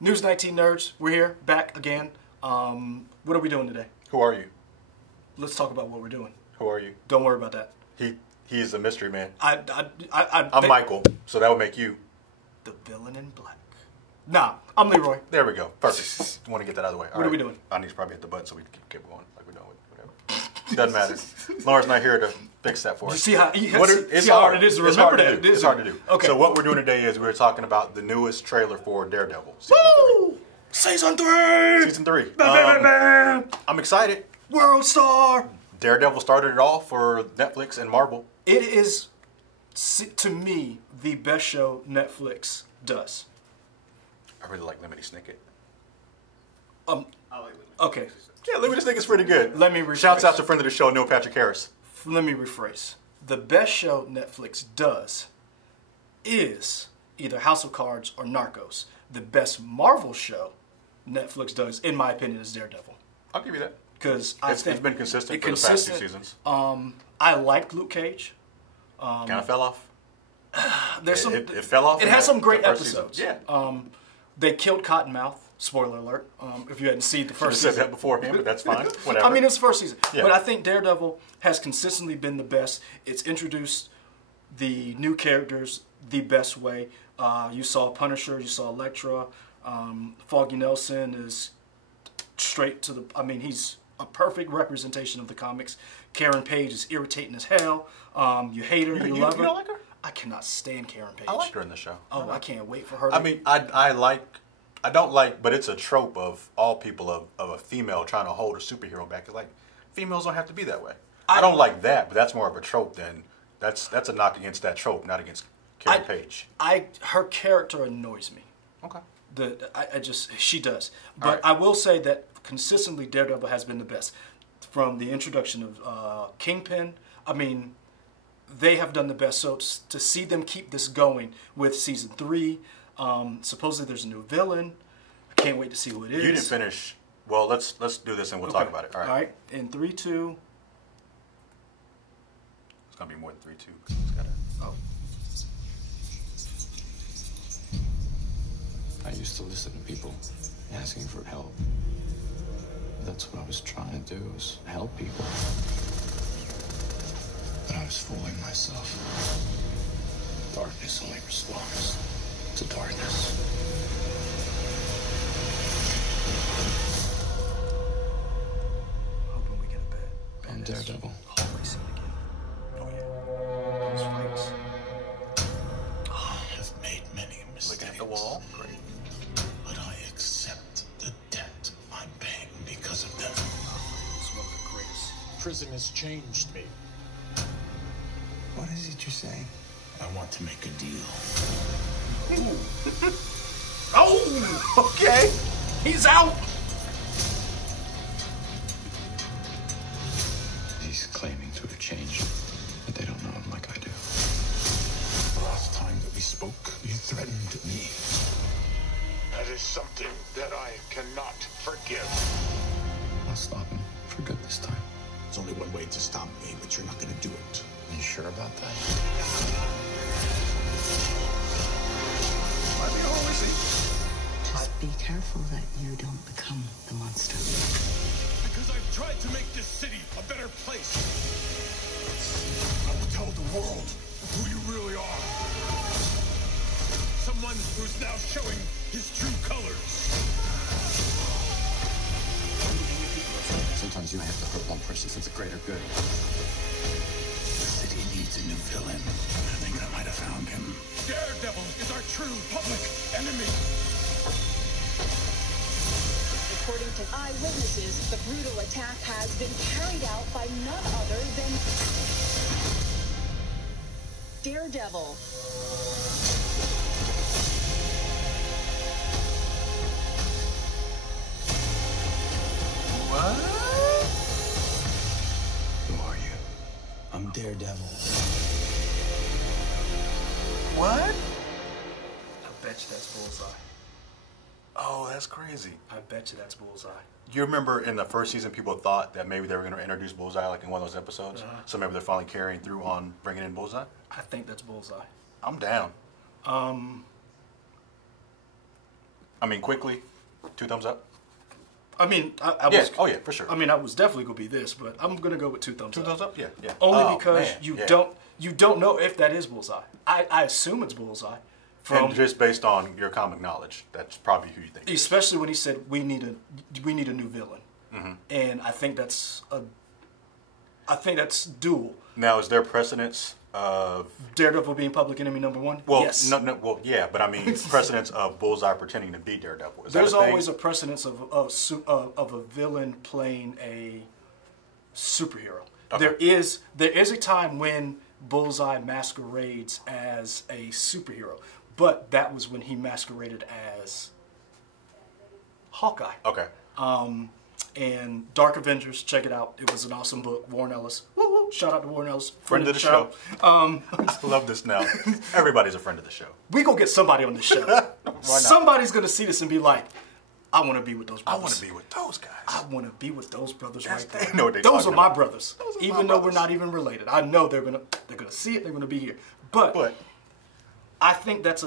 News 19 nerds, we're here, back again. What are we doing today? Who are you? Let's talk about what we're doing. Who are you? Don't worry about that. He's a mystery man. I'm Michael, so that would make you the villain in black. Nah, I'm Leroy. There we go. Perfect. I want to get that out of the way. What are we doing? I need to probably hit the button so we can keep going like we're doing. Whatever. Doesn't matter. Lauren's not here to fix that for us. You see how hard it is to remember that? It's hard to do. Okay. So what we're doing today is we're talking about the newest trailer for Daredevil. Season 3! Season 3. Bam. I'm excited. World Star! Daredevil started it all for Netflix and Marvel. It is, to me, the best show Netflix does. I really like Lemony Snicket. I like Lemony. Okay. Yeah, Lemony Snicket's pretty good. Let me rephrase. Shouts out to friend of the show, Neil Patrick Harris. Let me rephrase. The best show Netflix does is either House of Cards or Narcos. The best Marvel show Netflix does, in my opinion, is Daredevil. I'll give you that. Because it's been consistent for the past 2 seasons. I liked Luke Cage. Kind of fell off. It fell off. It has some great episodes. Season. Yeah. They killed Cottonmouth. Spoiler alert. If you hadn't seen the first season. I said that before him, but that's fine. Whatever. I mean, it's the first season. Yeah. But I think Daredevil has consistently been the best. It's introduced the new characters the best way. You saw Punisher. You saw Elektra. Foggy Nelson is straight to the... I mean, he's a perfect representation of the comics. Karen Page is irritating as hell. You hate her. You love her. You don't like her? I cannot stand Karen Page. I like her in the show. Oh, I can't wait for her. I mean, I don't like, but it's a trope of all people of a female trying to hold a superhero back. It's like, females don't have to be that way. I don't like that, but that's more of a trope than, that's a knock against that trope, not against Karen Page. Her character annoys me. Okay. She does. But right. I will say that consistently Daredevil has been the best. From the introduction of Kingpin, I mean, they have done the best. So to see them keep this going with season 3, supposedly there's a new villain. I can't wait to see who it is. You didn't finish. Well, let's do this and we'll talk about it. All right. All right. In 3, 2. It's gonna be more than 3, 2. It's gotta. Oh. I used to listen to people asking for help. That's what I was trying to do, was help people. But I was fooling myself. Darkness only responds to darkness. Hoping we get a bad I'm Daredevil. Hallway scene again. Oh yeah. Those fights. I have made many mistakes. Looking at the wall. Great. But I accept the debt I'm paying because of them. It's one of the greatest. Prison has changed me. What is it you're saying? I want to make a deal. Oh! Okay. He's out. He's claiming to have changed, but they don't know him like I do. The last time that we spoke, you threatened me. That is something that I cannot forgive. I'll stop him for good this time. There's only one way to stop me, but you're not going to do it. Are you sure about that? Just be careful that you don't become the monster. Because I've tried to make this city a better place. I will tell the world who you really are. Someone who's now showing his true colors. Sometimes you have to hurt one person for the greater good. The city needs a new villain. I think I might have found him. Daredevil is our true public enemy. According to eyewitnesses, the brutal attack has been carried out by none other than Daredevil. What? Who are you? I'm Daredevil. What? I bet you that's Bullseye. Oh, that's crazy. I bet you that's Bullseye. You remember in the first season, people thought that maybe they were going to introduce Bullseye like in one of those episodes. So maybe they're finally carrying through on bringing in Bullseye. I think that's Bullseye. I'm down. I mean, quickly, 2 thumbs up. I mean, I Yeah. was. Oh yeah, for sure. I mean, I was definitely gonna be this, but I'm gonna go with 2 thumbs Two up. thumbs up. Yeah, yeah. Only because man, you yeah. don't know if that is Bullseye. I assume it's Bullseye. And just based on your comic knowledge, that's probably who you think. Especially when he said we need a new villain, and I think that's dual. Now, is there precedence of Daredevil being public enemy #1? well, Yes. well, yeah, but I mean precedence of Bullseye pretending to be Daredevil. Is There's that a thing? always a precedence of a villain playing a superhero. Okay. There is a time when Bullseye masquerades as a superhero, but that was when he masqueraded as Hawkeye. Okay. And Dark Avengers, check it out. It was an awesome book. Warren Ellis. Woo woo. Shout out to Warren Ellis. Friend of the show. I love this now. Everybody's a friend of the show. We gonna get somebody on the show. Somebody's gonna see this and be like, I want to be with those I brothers. want to be with those guys. I want to be with those brothers That's- right there. they know what they're Those are talking my about. brothers. Those are Even my though we're brothers. not even related. I know they're gonna see it, they're gonna be here. But I think that's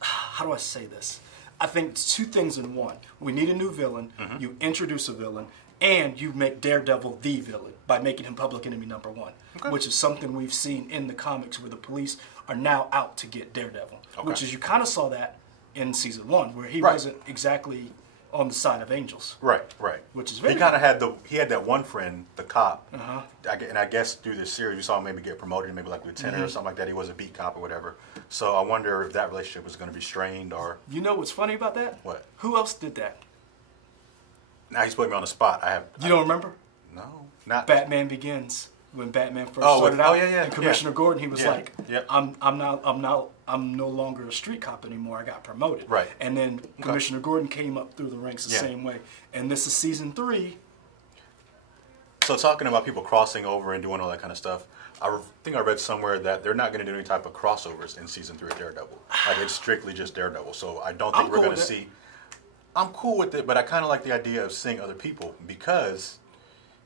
how do I say this? I think it's 2 things in one. We need a new villain, you introduce a villain, and you make Daredevil the villain by making him public enemy #1, which is something we've seen in the comics where the police are now out to get Daredevil, which is you kind of saw that in season 1 where he wasn't exactly on the side of angels. Right, right. Which is very he kind of had that one friend, the cop, and I guess through this series you saw him maybe get promoted, maybe like lieutenant or something like that. He was a beat cop or whatever. So I wonder if that relationship was going to be strained or. You know what's funny about that? What? Who else did that? Now he's putting me on the spot. You don't remember? No, not Batman Begins. When Batman first Oh, started with- out, oh, yeah, and Commissioner Gordon, he was Yeah, like, yep. I'm no longer a street cop anymore. I got promoted." Right. And then Commissioner Gordon came up through the ranks the same way. And this is season 3. So talking about people crossing over and doing all that kind of stuff, I think I read somewhere that they're not going to do any type of crossovers in season 3 of Daredevil. Like it's strictly just Daredevil. So I don't think I'm we're cool going to with see. I'm cool with it, but I kind of like the idea of seeing other people because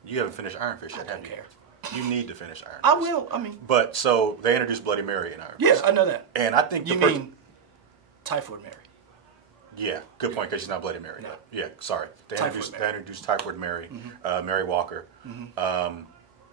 you haven't finished Iron Fist yet, have you? care. You need to finish Iron Fist. I will. I mean, But so they introduced Bloody Mary in Iron yeah, Fist. I know that. And I think You mean Typhoid Mary? Yeah, good point because she's not Bloody Mary. No. Yeah, sorry. They Typhoid Mary. introduced Typhoid Mary, Mary Walker,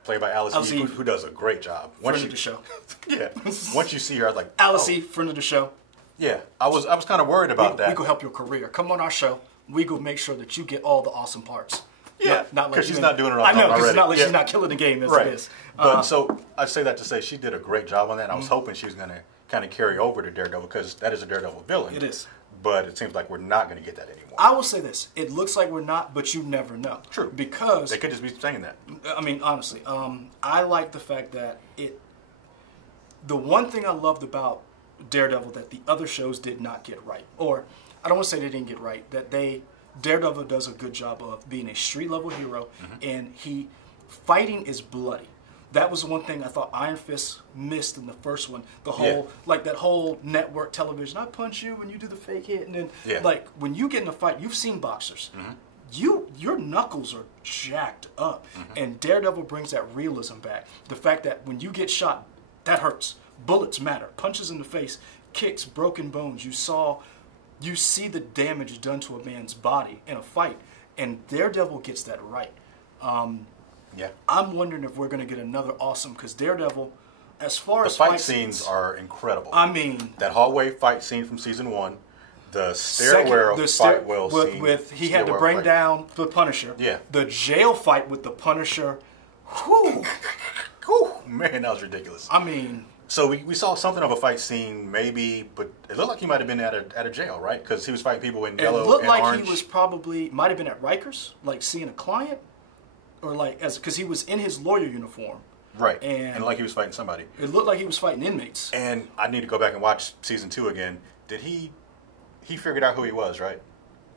played by Alice Eve, who does a great job. Friend of the show. Yeah. Once you see her, I was like, Alice oh. Eve, friend of the show. Yeah, I was kind of worried about that. We go help your career. Come on our show. We go make sure that you get all the awesome parts. Yeah, not like because she's you- not doing it all I know, because already. it's not like Yeah. she's not killing the game as Right. it is. But so I say that to say she did a great job on that. And I was hoping she was going to kind of carry over to Daredevil because that is a Daredevil villain. It is. But it seems like we're not going to get that anymore. I will say this: it looks like we're not, but you never know. True. Because They could just be saying that. I mean, honestly, I like the fact that the one thing I loved about Daredevil that the other shows did not get right, or I don't want to say they didn't get right, that Daredevil does a good job of being a street level hero, and fighting is bloody. That was the one thing I thought Iron Fist missed in the first one. The whole, like that whole network television. I punch you and you do the fake hit, and then like when you get in a fight, you've seen boxers. Your knuckles are jacked up, and Daredevil brings that realism back. The fact that when you get shot, that hurts. Bullets matter. Punches in the face, kicks, broken bones. You see the damage done to a man's body in a fight, and Daredevil gets that right. I'm wondering if we're going to get another awesome, because Daredevil, as far as fight scenes are incredible. I mean, that hallway fight scene from season 1, the stairwell fight scene with he had to stairwell bring fight. down the Punisher. Yeah. The jail fight with the Punisher. Whew. Whew, man, that was ridiculous. I mean, so we saw something of a fight scene, maybe, but it looked like he might have been at a jail, right? Because he was fighting people in yellow it looked and like orange. he was might have been at Rikers, like seeing a client, or like because he was in his lawyer uniform. Right, and like he was fighting somebody. It looked like he was fighting inmates. And I need to go back and watch season 2 again. Did he figured out who he was, right?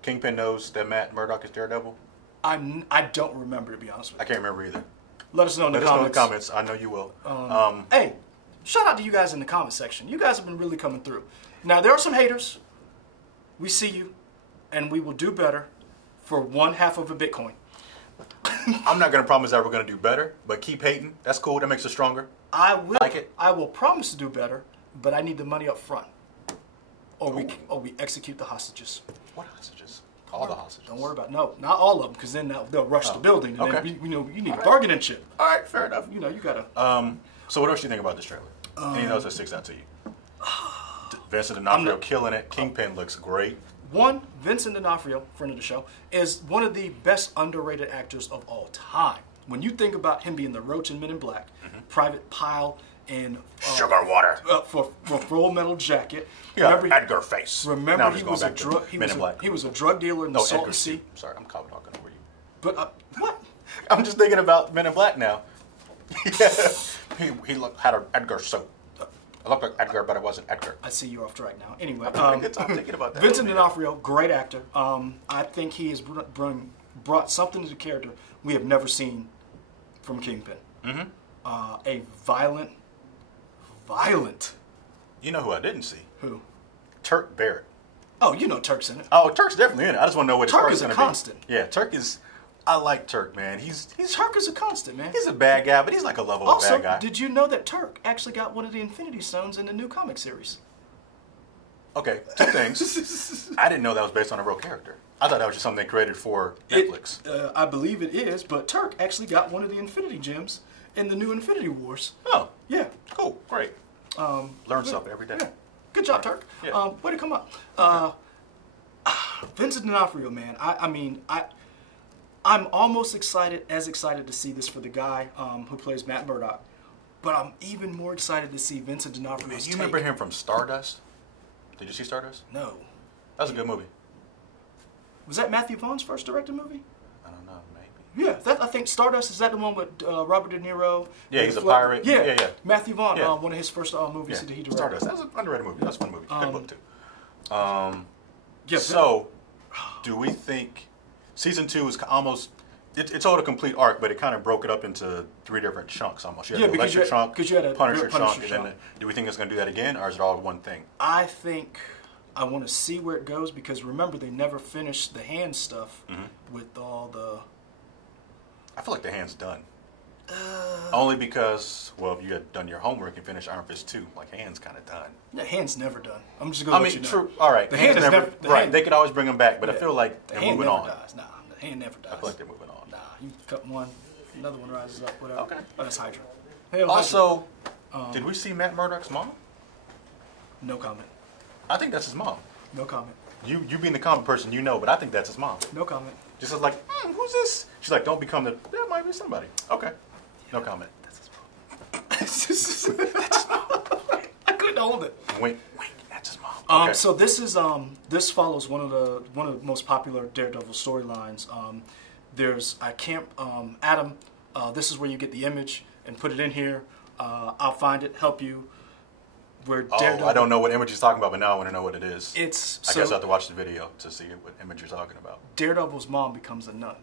Kingpin knows that Matt Murdock is Daredevil? I don't remember, to be honest with you. I can't remember either. Let us know in the comments. Let us know in the comments. I know you will. Hey, shout out to you guys in the comment section. You guys have been really coming through. Now, there are some haters. We see you, and we will do better for 1/2 of a Bitcoin. I'm not going to promise that we're going to do better, but keep hating. That's cool. That makes us stronger. I will. Like it. I will promise to do better, but I need the money up front. or we execute the hostages. What hostages? All the hostages. Don't worry about no, not all of them, because then they'll rush the building. And Okay. then you need bargaining chip. All right, fair enough. You gotta. So what else do you think about this trailer? Anything else that sticks out to you? Vincent D'Onofrio killing it. Kingpin looks great. One, Vincent D'Onofrio, friend of the show, is one of the best underrated actors of all time. When you think about him being the Roach in Men in Black, Private Pile in Sugar water. for Full Metal Jacket. Yeah, Edgar face. Remember, Now I'm he just going was a back to drug. Men in Black. He was a drug dealer in the No, Salton Edgar Sea. Sorry, I'm talking over you. But what? I'm just thinking about Men in Black now. he had an Edgar suit. I looked like Edgar, but I wasn't Edgar. I see you're off track now. Anyway, I'm thinking about that. Vincent D'Onofrio, great actor. I think he has brought something to the character we have never seen from Kingpin. A violent. You know who I didn't see? Who? Turk Barrett. Oh, you know Turk's in it. Oh, Turk's definitely in it. I just want to know what his Turk part's is a gonna constant. be. Yeah, Turk is. I like Turk, man. He's Turk is a constant, man. he's a bad guy, but he's like a lovable Also, bad guy. did you know that Turk actually got one of the Infinity Stones in the new comic series? Okay, two things. I didn't know that was based on a real character. I thought that was just something they created for Netflix. I believe it is, but Turk actually got one of the Infinity Gems in the new Infinity Wars. Oh, Yeah. cool, great. Learn something every day. Yeah. Good job, Turk. Yeah. Way to come up. Vincent D'Onofrio, man. I'm almost excited to see this for the guy who plays Matt Murdock. But I'm even more excited to see Vincent D'Onofrio's You remember him from Stardust? Did you see Stardust? No. That was a good movie. Was that Matthew Vaughn's first directed movie? I don't know, maybe. Yeah, I think Stardust, is that the one with Robert De Niro? Yeah, he's a pirate. Yeah, Yeah. Matthew Vaughn, Yeah. one of his first movies that he directed. Stardust. That was an underrated movie. That was a fun movie. Good book, too. Yeah, So, do we think season 2 is almost... It told a complete arc, but it kind of broke it up into 3 different chunks almost. You had the Electric chunk, you had a Punisher Punisher chunk, chunk. and then do we think it's going to do that again, or is it all one thing? I think I want to see where it goes, because remember, they never finished the hand stuff with all the... I feel like the hand's done. Only because, well, if you had done your homework and finished Iron Fist 2, like, hand's kind of done. The hand's never done. I'm just going to let you know. True. All right. The hand is never... Right. They could always bring them back, but I feel like the they're hand moving never on. dies. Nah, the hand never dies. I feel like they're moving on. Nah, you cut one, another one rises up, whatever. Okay. Oh, that's Hydra. Hell, Also, did we see Matt Murdock's mom? No comment. I think that's his mom. No comment. You being the comic person, you know, but I think that's his mom. No comment. Just as like, who's this? She's like, don't become the... That might be somebody. Okay. No comment. That's his mom. That's his mom. I couldn't hold it. Wink. That's his mom. Okay. So this is this follows one of the most popular Daredevil storylines. There's Adam. This is where you get the image and put it in here. I'll find it. Help you. Where Daredevil, I don't know what image he's talking about, but now I want to know what it is. I guess I have to watch the video to see what image you're talking about. Daredevil's mom becomes a nun.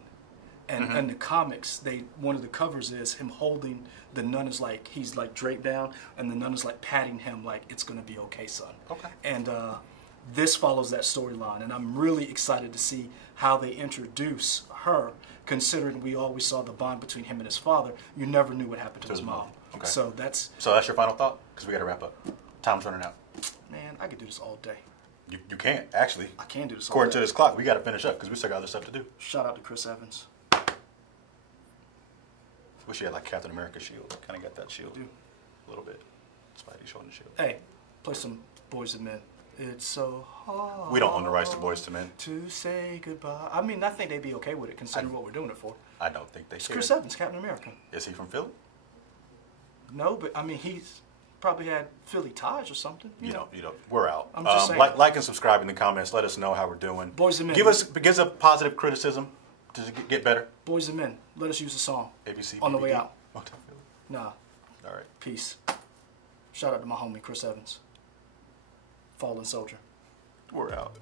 And in the comics, one of the covers is him holding the nun, is like, he's like draped down, and the nun is like patting him like, it's going to be okay, son. Okay. And this follows that storyline, and I'm really excited to see how they introduce her, considering we always saw the bond between him and his father. You never knew what happened to his mom. Okay. So that's your final thought? Because we got to wrap up. Time's running out. Man, I could do this all day. You can't, actually. I can do this all According day. to this clock, we got to finish up because we still got other stuff to do. Shout out to Chris Evans. Wish he had like Captain America shield. Kind of got that shield. Dude. A little bit. Spidey showing the shield. Hey, play some Boys and Men. It's so hard. We don't own the rights to Boys to Men. To say goodbye. I mean, I think they'd be okay with it, considering what we're doing it for. I don't think they It's care. Chris Evans, Captain America. Is he from Philly? No, but I mean, he's probably had Philly ties or something. You know, we're out. I'm just saying. Like and subscribe in the comments. Let us know how we're doing. Boys and Men. Give us a positive criticism to get better. Boys and Men. Let us use the song. ABC On the way BBD. out. Motel Philly. Nah. All right. Peace. Shout out to my homie, Chris Evans. Fallen Soldier. We're out.